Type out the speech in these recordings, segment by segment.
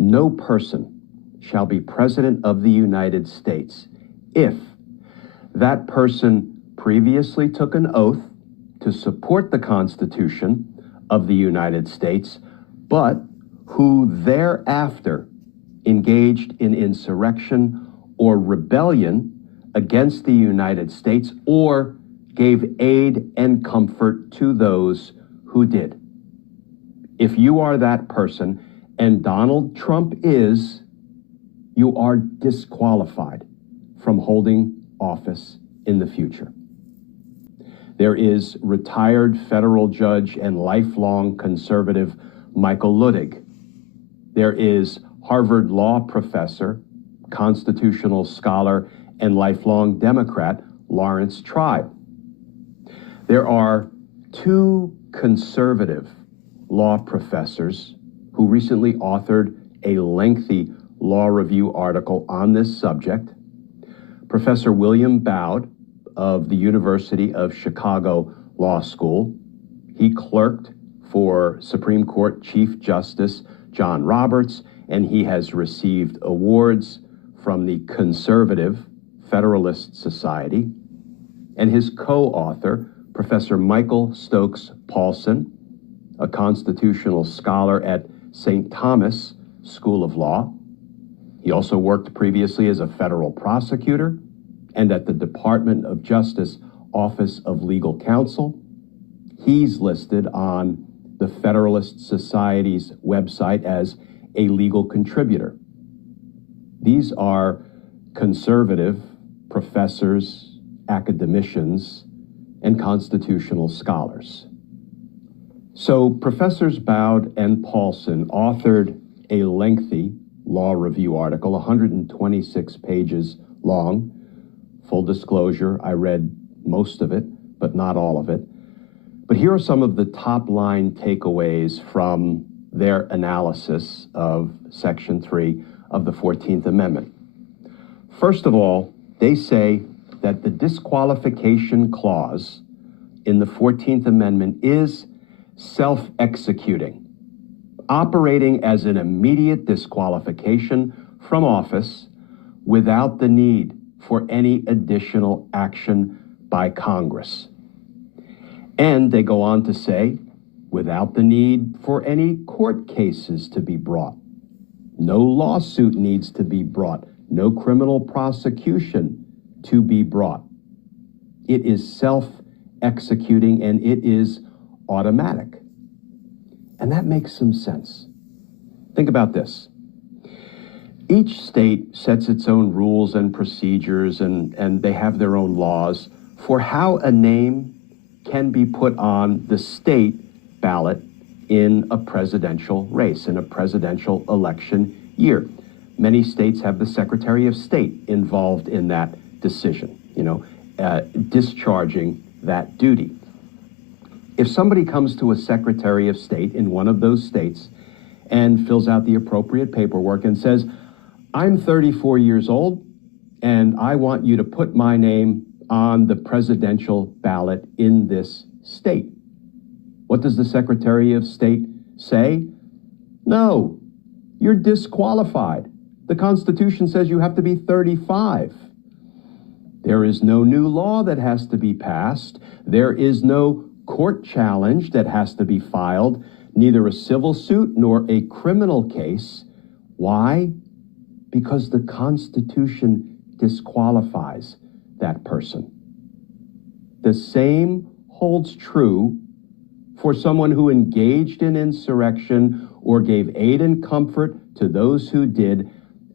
no person shall be President of the United States if that person previously took an oath to support the Constitution of the United States, but who thereafter engaged in insurrection or rebellion against the United States or gave aid and comfort to those who did. If you are that person, and Donald Trump is, you are disqualified from holding office in the future. There is retired federal judge and lifelong conservative Michael Luttig. There is Harvard law professor, constitutional scholar, and lifelong Democrat Lawrence Tribe. There are two conservative law professors who recently authored a lengthy law review article on this subject. Professor William Bowd of the University of Chicago Law School. He clerked for Supreme Court Chief Justice John Roberts, and he has received awards from the Conservative Federalist Society. And his co-author, Professor Michael Stokes Paulson, a constitutional scholar at St. Thomas School of Law. He also worked previously as a federal prosecutor and at the Department of Justice Office of Legal Counsel. He's listed on the Federalist Society's website as a legal contributor. These are conservative professors, academicians, and constitutional scholars. So Professors Bowd and Paulson authored a lengthy law review article, 126 pages long. Full disclosure, I read most of it, but not all of it. But here are some of the top line takeaways from their analysis of Section 3 of the 14th Amendment. First of all, they say that the disqualification clause in the 14th Amendment is self-executing, operating as an immediate disqualification from office without the need for any additional action by Congress. And they go on to say, without the need for any court cases to be brought. No lawsuit needs to be brought, no criminal prosecution to be brought. It is self-executing and it is automatic. And that makes some sense. Think about this. Each state sets its own rules and procedures, and they have their own laws for how a name can be put on the state ballot in a presidential race, in a presidential election year. Many states have the Secretary of State involved in that decision, discharging that duty. If somebody comes to a Secretary of State in one of those states and fills out the appropriate paperwork and says, I'm 34 years old and I want you to put my name on the presidential ballot in this state. What does the Secretary of State say? No, you're disqualified. The Constitution says you have to be 35. There is no new law that has to be passed. There is no court challenge that has to be filed, neither a civil suit nor a criminal case. Why? Because the Constitution disqualifies that person. The same holds true for someone who engaged in insurrection or gave aid and comfort to those who did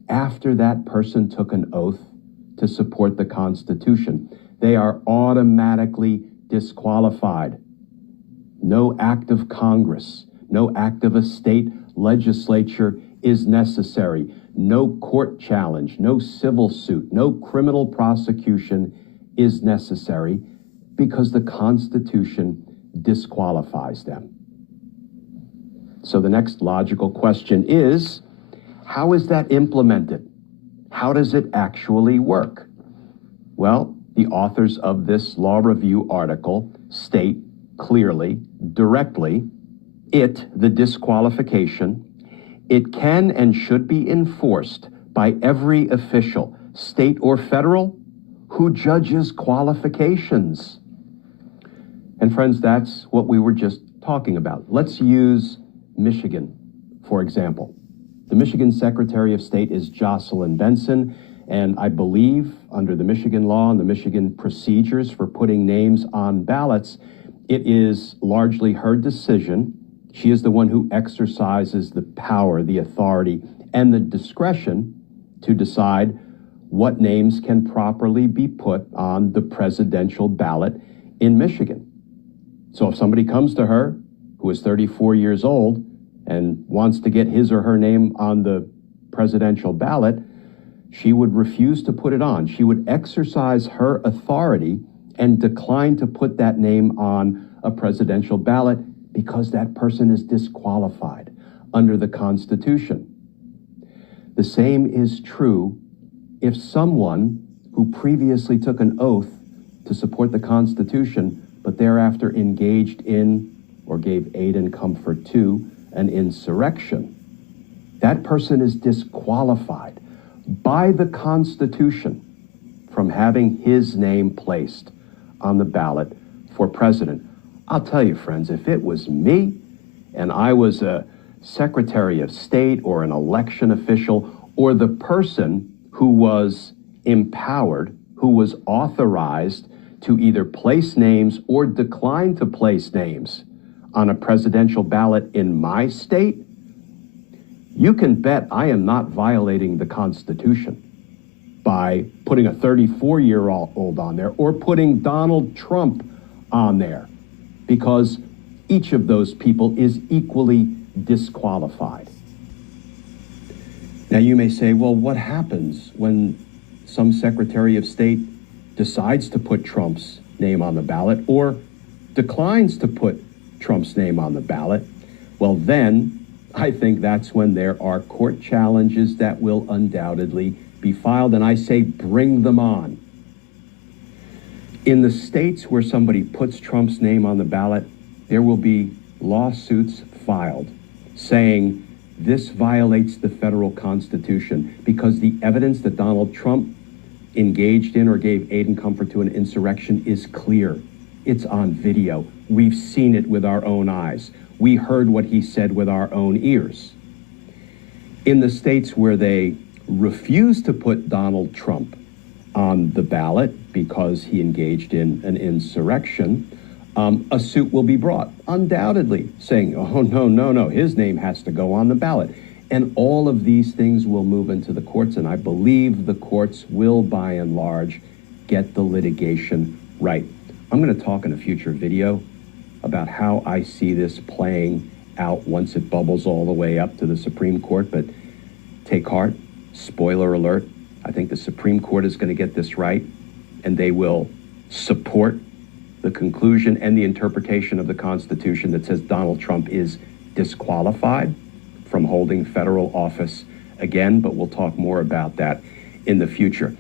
after that person took an oath to support the Constitution. They are automatically disqualified. No act of Congress, no act of a state legislature is necessary. No court challenge, no civil suit, no criminal prosecution is necessary because the Constitution disqualifies them. So the next logical question is, how is that implemented? How does it actually work? Well, the authors of this law review article state clearly, directly, the disqualification, It can and should be enforced by every official, state or federal, who judges qualifications. And friends, that's what we were just talking about. Let's use Michigan, for example. The Michigan Secretary of State is Jocelyn Benson, and I believe under the Michigan law and the Michigan procedures for putting names on ballots, it is largely her decision. She is the one who exercises the power, the authority, and the discretion to decide what names can properly be put on the presidential ballot in Michigan. So if somebody comes to her who is 34 years old and wants to get his or her name on the presidential ballot, she would refuse to put it on. She would exercise her authority and decline to put that name on a presidential ballot because that person is disqualified under the Constitution. The same is true if someone who previously took an oath to support the Constitution, but thereafter engaged in or gave aid and comfort to an insurrection, that person is disqualified by the Constitution from having his name placed on the ballot for president. I'll tell you, friends, if it was me and I was a Secretary of State or an election official or the person who was empowered, who was authorized to either place names or decline to place names on a presidential ballot in my state, you can bet I am not violating the Constitution by putting a 34-year-old on there or putting Donald Trump on there, because each of those people is equally disqualified. Now you may say, well, what happens when some Secretary of State decides to put Trump's name on the ballot or declines to put Trump's name on the ballot? Well, then I think that's when there are court challenges that will undoubtedly be filed, and I say bring them on. In the states where somebody puts Trump's name on the ballot, there will be lawsuits filed saying this violates the federal Constitution because the evidence that Donald Trump engaged in or gave aid and comfort to an insurrection is clear. It's on video. We've seen it with our own eyes. We heard what he said with our own ears. In the states where they refuse to put Donald Trump on the ballot because he engaged in an insurrection, a suit will be brought, undoubtedly, saying, oh, no, his name has to go on the ballot. And all of these things will move into the courts, and I believe the courts will, by and large, get the litigation right. I'm going to talk in a future video about how I see this playing out once it bubbles all the way up to the Supreme Court, but take heart, spoiler alert, I think the Supreme Court is going to get this right, and they will support the conclusion and the interpretation of the Constitution that says Donald Trump is disqualified from holding federal office again, but we'll talk more about that in the future.